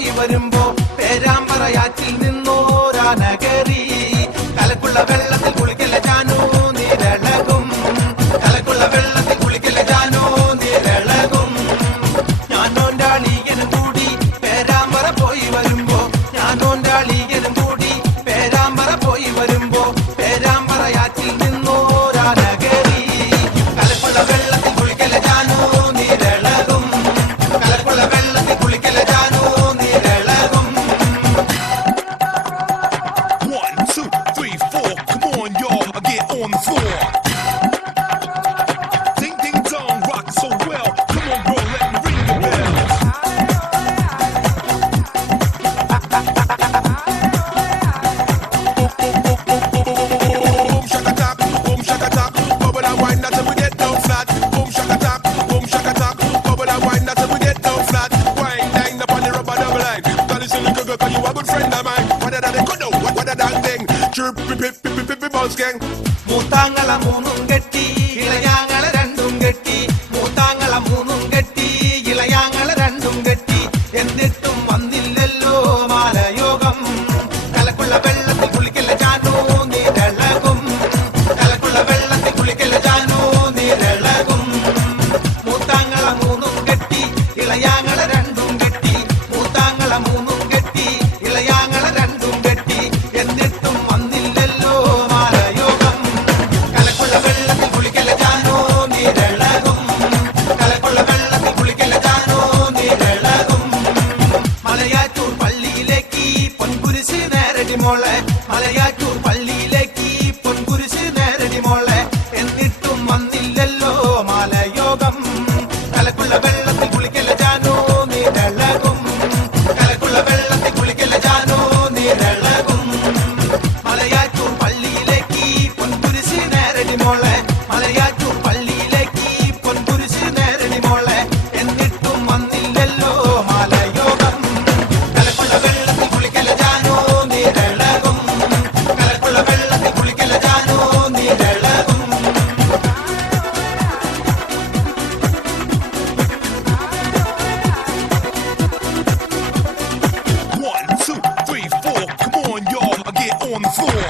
പോയി വരുമ്പോ പേരാമ്പറയാറ്റിൽ നിന്നോരാന കേറി കലക്കുള്ള വെള്ളത്തിൽ കുളിക്കല ജാനു നീരളകും കലക്കുള്ള വെള്ളത്തിൽ കുളിക്കല ജാനു നീരളകും ഞാനോന്റെ അളിയനും കൂടി പേരാമ്പറ പോയി വരുമ്പോ ഞാനോന്റെ അളിയനും കൂടി പേരാമ്പറ പോയി വരുമ്പോ പേരാമ്പറയാറ്റിൽ നിന്നോരാന കേറി കലക്കുള്ള വെള്ളത്തിൽ കുളിക്കല ജാനു നീരളകും കലക്കുള്ള വെള്ളത്തിൽ കുളിക്കല Janu നീരളകും 1 2 3 4 come on y'all get on the floor ding ding dong rock so well come on bro let me ring the bell boom shaka tap bubble and wine until we get down flat boom shaka tap bubble and wine until we get down flat wine line up on the rubber double line that is in the good cause you a good friend of mine what that they could do what that thing chirp pip bounce gang മൂത്താങ്ങള മൂന്നും കെട്ടി ഇളയാങ്ങള രണ്ടും കെട്ടി മൂത്താങ്ങള മൂന്നും കെട്ടി ഇളയാങ്ങള രണ്ടും കെട്ടി എന്നിട്ടും വന്നില്ലല്ലോ മാലയോഗം കലക്കുള്ള വെള്ളത്തിൽ കുളിക്കല ജാനു നീരളകും കലക്കുള്ള വെള്ളത്തിൽ കുളിക്കല ജാനു നീരളകും മൂത്താങ്ങള മൂന്നും കെട്ടി ഇളയാങ്ങള രണ്ടും കെട്ടി മൂത്താങ്ങള മൂന്നും കെട്ടി ഇളയാങ്ങള രണ്ടും കെട്ടി എന്നിട്ടും വന്നില്ലല്ലോ മാലയോഗം കലക്കുള്ള വെള്ളത്തിൽ കുളിക്കല ജാനു നീരളകും കലക്കുള്ള വെള്ളത്തിൽ കുളിക്കല ജാനു നീരളകും മലയാറ്റൂർ പള്ളിയിലേക്ക് പൊൻകുരിശ് നേരടി മോളെ മലയാറ്റൂർ പള്ളിയിലേക്ക് പൊൻകുരിശ് നേരടി മോളെ എന്നിട്ടും വന്നില്ലല്ലോ മാലയോഗം കലക്കുള്ള വെള്ളത്തിൽ കുളിക്കല ജാനു നീരളകും കലക്കുള്ള വെള്ളത്തിൽ കുളിക്കല ജാനു നീരളകും മലയാറ്റൂർ പള്ളിയിലേക്ക് പൊൻകുരിശ് നേരടി മോളെ മലയാറ്റൂർ പള്ളിയിലേക്ക് പൊൻകുരിശ് നേരടി മോളെ എന്നിട്ടും വന്നില്ലല്ലോ മാലയോഗം കലക്കുള്ള വെള്ളത്തിൽ കുളിക്കല ജാനു നീരളകും കലക്കുള്ള വെള്ളത്തിൽ കുളിക്കല Janu നീരളകും One, two, three, four. Come on, y'all, get on the floor.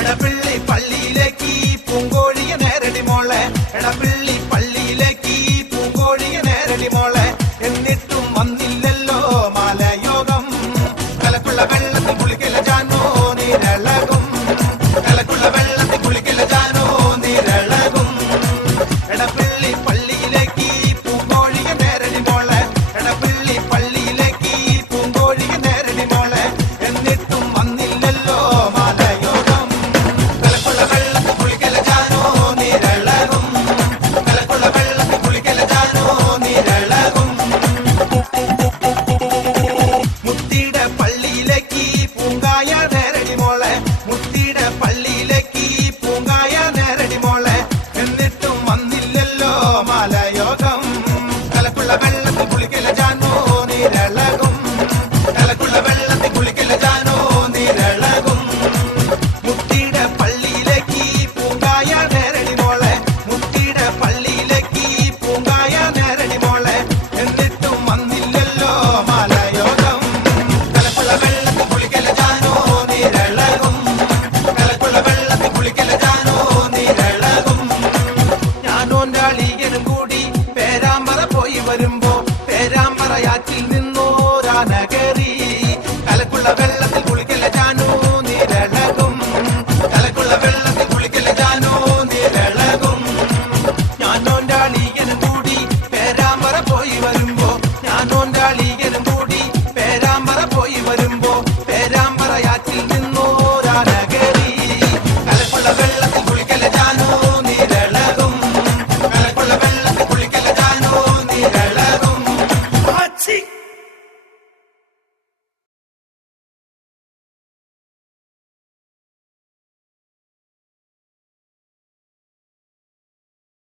Edappally പള്ളിയിലേക്ക് പൂങ്കോഴിയെ നേരടി മോളെ എടപ്പള്ളി പള്ളിയിലേക്ക് പൂങ്കോഴിയെ നേരടി മോളെ എന്നിട്ടും വന്നില്ലല്ലോ മാലയോഗം കലക്കുള്ള വെള്ളത്തിൽ കുളിക്കല ജാനു നീരളകും കലക്കുള്ള വെള്ളത്തിൽ കുളിക്കല ജാനു നീരളകും എടപ്പള്ളി പള്ളിയിലേക്ക് പൂങ്കോഴിയെ നേരടി മോളെ എടപ്പള്ളി പള്ളിയിലേക്ക് പൂങ്കോഴിയെ നേരടി മോളെ എന്നിട്ടും വന്നില്ലല്ലോ മാലയോഗം കലക്കുള്ള വെള്ളത്തിൽ കുളിക്കല ജാനു നീരളകും കലക്കുള്ള വെള്ളത്തിൽ കുളിക്കല ജാനു നീരളകും മുത്തിയുടെ പള്ളിയിലേക്ക് പൂങ്കായ നേരടി മോളെ മുത്തിയുടെ പള്ളിയിലേക്ക് പൂങ്കായ നേരടി മോളെ എന്നിട്ടും വന്നില്ലല്ലോ മാലയോഗം കലക്കുള്ള വെള്ളത്തിൽ കുളിക്കല ജാനു നീരളകും കലക്കുള്ള വെള്ളത്തിൽ കുളിക്കല ജാനു നീരളകും മുത്തിയുടെ പള്ളിയിലേക്ക് പൂങ്കായ നേരടി മോളെ മുത്തിയുടെ പള്ളിയിലേക്ക് പൂങ്കായ നേരടി മോളെ എന്നിട്ടും വന്നില്ലല്ലോ മാലയോഗം കലക്കുള്ള വെള്ളത്തിൽ കുളിക്കല ജാനു നീരളകും കലക്കുള്ള വെള്ളത്തിൽ കുളിക്കല ജാനു നീരളകും ഞാനോന്റെ അളിയനും കൂടി പേരാമ്പറ പോയി വരുമ്പോ പേരാമ്പറയാറ്റിൽ നിന്നോരാന കേറി കലക്കുള്ള വെള്ളത്തിൽ കുളിക്കല ജാനു